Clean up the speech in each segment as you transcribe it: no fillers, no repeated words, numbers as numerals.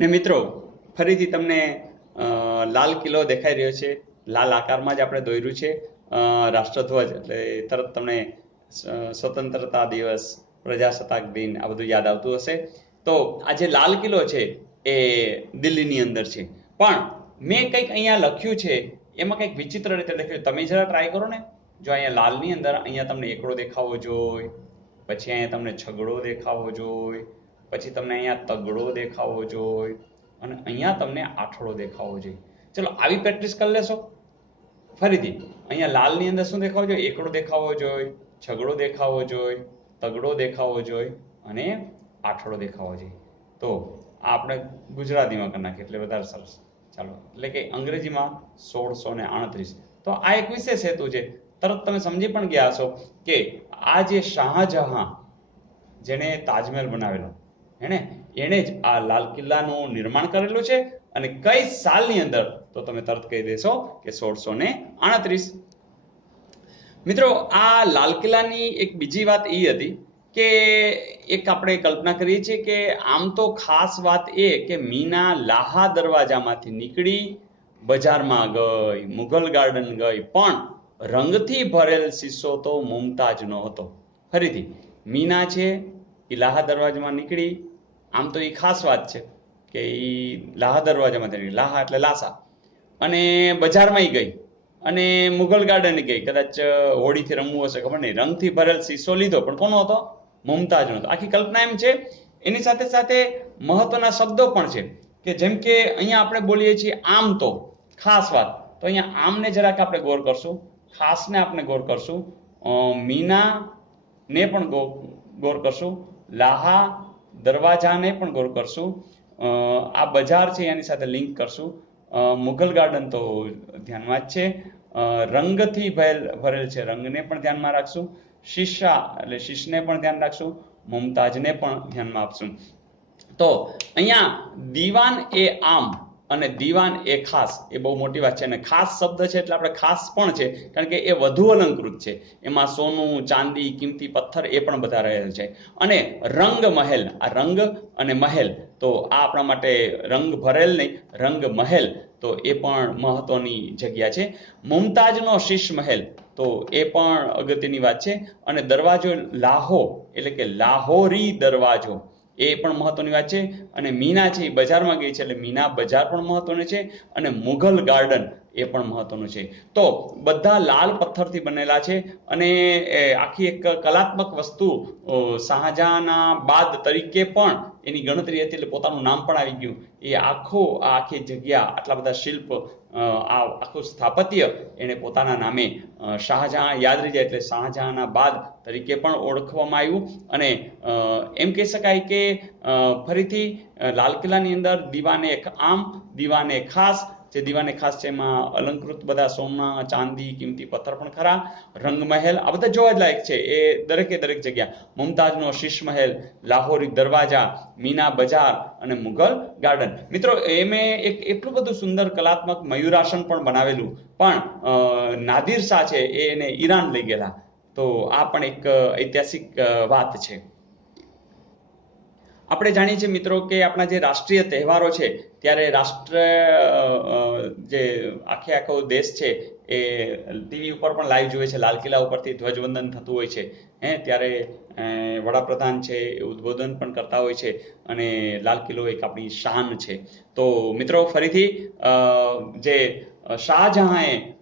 ને મિત્રો ફરીથી તમને લાલ કિલ્લો દેખાઈ રહ્યો છે. લાલ આકારમાં જ આપણે દોર્યું છે રાષ્ટ્રધ્વજ, એટલે તરત તમને સ્વતંત્રતા દિવસ, પ્રજાસત્તાક દિન આ બધું યાદ આવતું હશે. તો આ જે લાલ કિલ્લો છે એ દિલ્હીની અંદર છે, પણ મેં કંઈક અહીંયા લખ્યું છે, એમાં કંઈક વિચિત્ર રીતે લખ્યું. તમે જરા ટ્રાય કરો ને. જો અહીંયા લાલની અંદર અહીંયા તમને એકડો દેખાવો જોઈએ, પછી અહીંયા તમને છગડો દેખાવો જોઈએ, પછી તમને અહીંયા તગડો દેખાવો જોઈએ, અને અહીંયા તમને આઠડો દેખાવો જોઈએ. ચલો આવી પ્રેક્ટિસ કરી લેશો. ફરીથી અહીંયા લાલની અંદર શું દેખાવો જોઈએ? એકડો દેખાવો જોઈએ, છગડો દેખાવો જોઈએ, તગડો દેખાવો જોઈએ અને આઠડો દેખાવો જોઈએ. તો આપણે ગુજરાતીમાં કરી નાખીએ એટલે વધારે સરસ. ચાલો, એટલે કે અંગ્રેજીમાં 1638. તો આ એક વિશેષ હેતુ છે. તરત તમે સમજી પણ ગયા હશો કે આ જે શાહજહાં, જેને તાજમહેલ બનાવેલો, એણે જ આ લાલ કિલ્લાનું નિર્માણ કરેલું છે. અને કઈ સાલની અંદર? તો તમે તરત કહી દેશો કે 1638. મિત્રો, આ લાલ કિલ્લાની એક બીજી વાત એ હતી કે એક આપણે કલ્પના કરીએ છીએ કે આમ તો ખાસ વાત એ કે મીના લાહા દરવાજામાંથી નીકળી બજારમાં ગઈ, મુઘલ ગાર્ડન ગઈ, પણ રંગથી ભરેલ શીશો તો મુમતાજનો હતો. ફરીથી મીના છે એ લાહા દરવાજામાં નીકળી, આમ તો એ ખાસ વાત છે કે એ લાહા દરવાજામાંથી નીકળી, લાહા એટલે લાસા, અને બજારમાં ગઈ અને મુઘલ ગાર્ડન ગઈ. કદાચ હોળીથી રમવું હશે, ખબર નહીં. રંગથી ભરેલ શીશો લીધો, પણ કોનો હતો? મુમતાજનો હતો. આખી કલ્પના એમ છે. એની સાથે સાથે મહત્વના શબ્દો પણ છે કે જેમ કે અહીંયા આપણે બોલીએ છીએ આમ તો ખાસ વાત, તો અહીંયા આમને જરાક આપણે ગૌર કરશું, ખાસને આપણે ગૌર કરશું, મીના ને પણ ગૌર કરશું, લાહા દરવાજાને પણ ગૌર કરશું, આ બજાર છે એની સાથે લિંક કરશું, મુઘલ ગાર્ડન તો ધ્યાનમાં જ છે, રંગથી ભરેલ છે, રંગને પણ ધ્યાનમાં રાખશું, શીશા એટલે શીશને પણ ધ્યાન રાખશું, મુમતાજને પણ ધ્યાનમાં આપશું. તો અહીંયા દીવાન એ આમ અને દીવાન એ ખાસ, એ બહુ મોટી વાત છે. અને ખાસ શબ્દ છે એટલે આપણે ખાસ પણ છે કારણ કે એ વધુ અલંકૃત છે. એમાં સોનું, ચાંદી, કિંમતી પથ્થર એ પણ બધા રહેલ છે. અને રંગ મહેલ, આ રંગ અને મહેલ, તો આ આપણા માટે રંગ ભરેલ નહીં, રંગ મહેલ, તો એ પણ મહત્વની જગ્યા છે. મુમતાજનો શીશ મહેલ, તો એ પણ અગત્યની વાત છે. અને દરવાજો લાહો એટલે કે લાહોરી દરવાજો, એ પણ મહત્વની વાત છે. અને મીના છે એ બજારમાં ગઈ છે એટલે મીના બજાર પણ મહત્વનું છે. અને મુઘલ ગાર્ડન એ પણ મહત્વનું છે. તો બધા લાલ પથ્થરથી બનેલા છે. અને આખી એક કલાત્મક વસ્તુ શાહજહાંના બાદ તરીકે પણ એની ગણતરી હતી, એટલે પોતાનું નામ પણ આવી ગયું. એ આખી જગ્યા, આટલા બધા શિલ્પ, આ આખું સ્થાપત્ય એને પોતાના નામે શાહજહાં યાદ રહી જાય એટલે શાહજહાંના બાદ તરીકે પણ ઓળખવામાં આવ્યું. અને એમ કહી શકાય કે ફરીથી લાલ કિલ્લાની અંદર દીવાને આમ, દીવાને ખાસ, જે દીવાને ખાસ છે એમાં અલંકૃત બધા સોના, ચાંદી, કિંમતી પથ્થર પણ ખરા, રંગમહેલ, આ બધા જોવા જ લાયક છે. એ દરેકે દરેક જગ્યા, મુમતાજનો શીશ મહેલ, લાહોરી દરવાજા, મીના બજાર અને મુઘલ ગાર્ડન. મિત્રો, મેં એક એટલું બધું સુંદર કલાત્મક મયુરાસન પણ બનાવેલું, પણ નાદિર શાહ છે એને ઈરાન લઈ ગયેલા. તો આ પણ એક ઐતિહાસિક વાત છે. આપણે જાણીએ છીએ મિત્રો કે આપણા જે રાષ્ટ્રીય તહેવારો છે ત્યારે જે આખો દેશ છે એ ટીવી ઉપર પણ લાઈવ જોવે છે. લાલ કિલ્લા ઉપરથી ધ્વજવંદન થતું હોય છે. ત્યારે વડાપ્રધાન છે એ ઉદ્બોધન પણ કરતા હોય છે. અને લાલ કિલ્લો એક આપણી શાન છે. તો મિત્રો, ફરીથી જે શાહજહાંએ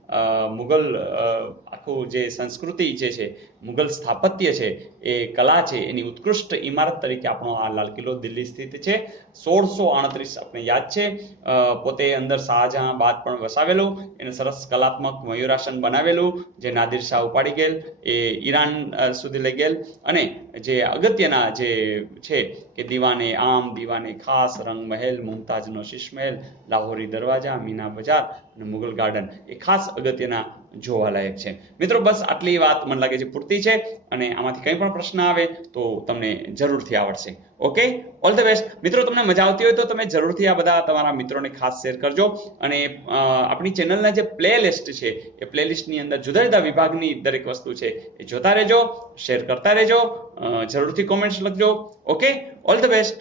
મુઘલ આખું જે સંસ્કૃતિ જે છે, મુઘલ સ્થાપત્ય છે, એ કલા છે, એની ઉત્કૃષ્ટ ઇમારત તરીકે આપણો આ લાલ કિલ્લો દિલ્હી સ્થિત છે. 1638 આપણે યાદ છે. પોતે અંદર શાહજહાં બાદ પણ વસાવેલું, એને સરસ કલાત્મક મયુરાસન બનાવેલું, જે નાદિર શાહ ઉપાડી ગયેલ, એ ઈરાન સુધી લઈ ગયેલ. અને જે અગત્યના જે છે કે દીવાને આમ, દીવાને ખાસ, રંગ મહેલ, મુમતાજનો શીશ મહેલ, લાહોરી દરવાજા, મીના બજાર અને મુઘલ ગાર્ડન, એ ખાસ અગત્યના જોવાલાયક છે. મિત્રો, બસ આટલી વાત મને લાગે છે પૂરતી છે. અને આમાંથી કંઈ પણ પ્રશ્ન આવે તો તમને જરૂરથી આવડશે. Okay, all the best. મિત્રો, તમને મજા આવતી હોય તો તમે જરૂરથી આ બધા તમારા મિત્રોને ખાસ શેર કરજો. અને આપણી ચેનલના જે પ્લેલિસ્ટ છે એ પ્લેલિસ્ટની અંદર જુદા જુદા વિભાગની દરેક વસ્તુ છે એ જોતા રહેજો, શેર કરતા રહેજો, જરૂરથી કોમેન્ટ્સ લખજો. Okay, all the best.